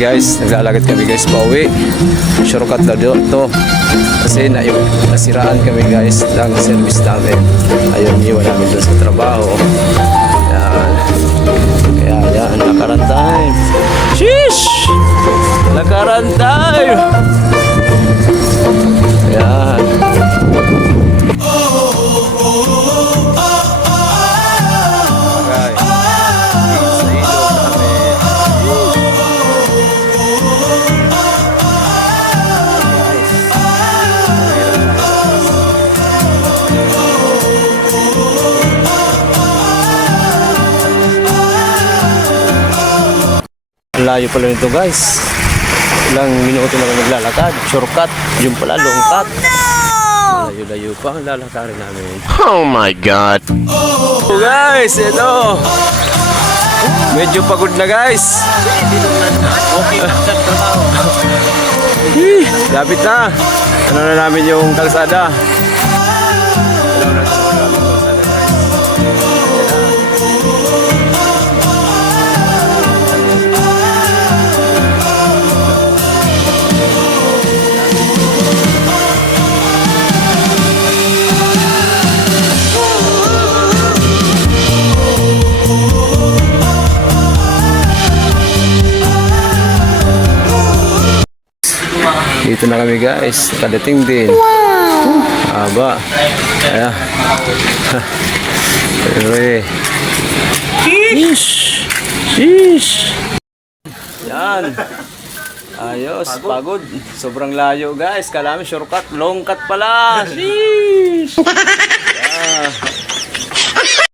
guys, naglalakad kami guys pauwi. Shortcut daw to. Kasi nasiraan kami guys ng service namin. Ayun, iwan namin doon sa trabaho. Yan. Kaya yan, lakaran time. Sheesh! Lakaran time! Yan. Layo pala nito guys. Ilang minuto na kami naglalakad. Shortcut. Yung pala longkat. Layo-layo pa ang lalakarin namin. Oh my God! Oh guys, ito. Medyo pagod na guys. Lapit na. Ano na namin yung kalsada. Dito na kami guys, kadating din. Wow! Aba. Ayan. Sheesh! Sheesh! Yan. Ayos, pagod. Sobrang layo guys. Kala namin shortcut, long cut pala. Sheesh!